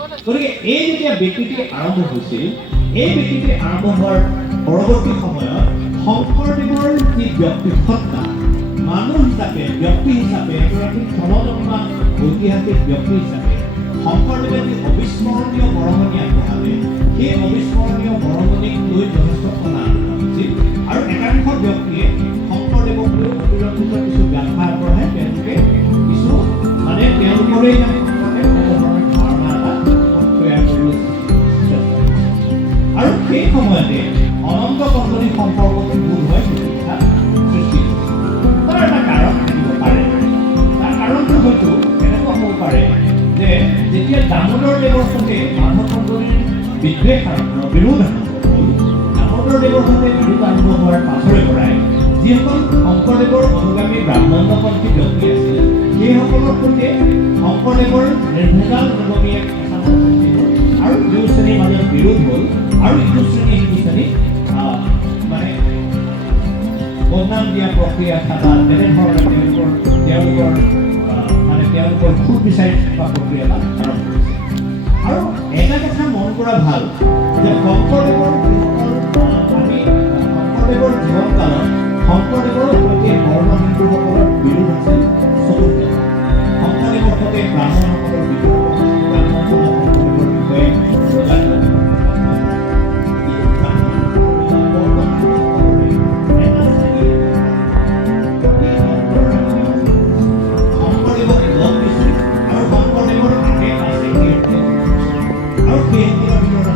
গতিকে এই যেতিয়া বিকৃতি আৰম্ভ হৈছিল, এই বিকৃতি আৰম্ভ হোৱাৰ পৰৱৰ্তী সময়ত শংকৰদেৱৰ যি ব্যক্তিসত্তা, মানুহ হিচাপে, ব্যক্তি হিচাপে, এগৰাকী জনজন্মা ঐতিহাসিক ব্যক্তি হিচাপে শংকৰদেৱে যি অবিস্মৰণীয় বৰঙণি আগবঢ়ালে, সেই অবিস্মৰণীয় বৰঙণিক লৈ যথেষ্ট সমালোচনা হৈছিল। আৰু একাংশ ব্যক্তিয়ে শংকৰদেৱক লৈ অতিৰঞ্জিত কিছু ব্যাখ্যা আগবঢ়াই তেওঁলোকে কিছু মানে তেওঁলোকৰে ধাৰণা এটা তৈয়াৰ কৰিবলৈ চেষ্টা কৰিছে। আৰু সেই সময়তে অনন্ত কন্দলী সম্পৰ্কটো ভুল হৈ প্ৰতিষ্ঠা সৃষ্টি হৈছে। তাৰ এটা কাৰণ থাকিব পাৰে। তাৰ কাৰণটো হয়তো এনেকুৱা হ'ব পাৰে যে যেতিয়া দামোদৰ দেৱৰ সৈতে মাধৱ কন্দলীৰ বিদ্বেষ বিৰোধ আৰম্ভ হ'ল, দামোদৰ দেৱৰ সৈতে বিৰোধ আৰম্ভ হোৱাৰ পাছৰে পৰাই যিসকল শংকৰদেৱৰ অনুগামী ব্ৰাহ্মণ্যপন্থী ব্যক্তি আছিল, সেইসকলৰ সৈতে শংকৰদেৱৰ নিৰ্ভেজাল অনুগামী এক সৃষ্টি হ'ল আৰু দুয়ো শ্ৰেণীৰ মাজত বিৰোধ হ'ল আৰু ইটো শ্ৰেণী সিটো শ্ৰেণীক মানে বদনাম দিয়া প্ৰক্ৰিয়া থকা তেনেধৰণে তেওঁলোকৰ খুব বিচাৰি থকা প্ৰক্ৰিয়া এটা আৰম্ভ কৰিছে। আৰু এটা কথা মন কৰা ভাল যে শংকৰদেৱৰ জীৱনকালত শংকৰদেৱৰ সৈতে বৰ্ণ হিন্দুসকলৰ বিৰোধ আছিল চতুৰ্থ। শংকৰদেৱৰ সৈতে ব্ৰাহ্মণসকলৰ বিৰোধ, ব্ৰাহ্মণসকলে শংকৰদেৱৰ বিষয়ে শংকৰদেৱক লগ দিছিল আৰু শংকৰদেৱৰ আগে পাছে আৰু সেইসকলৰ ভিতৰত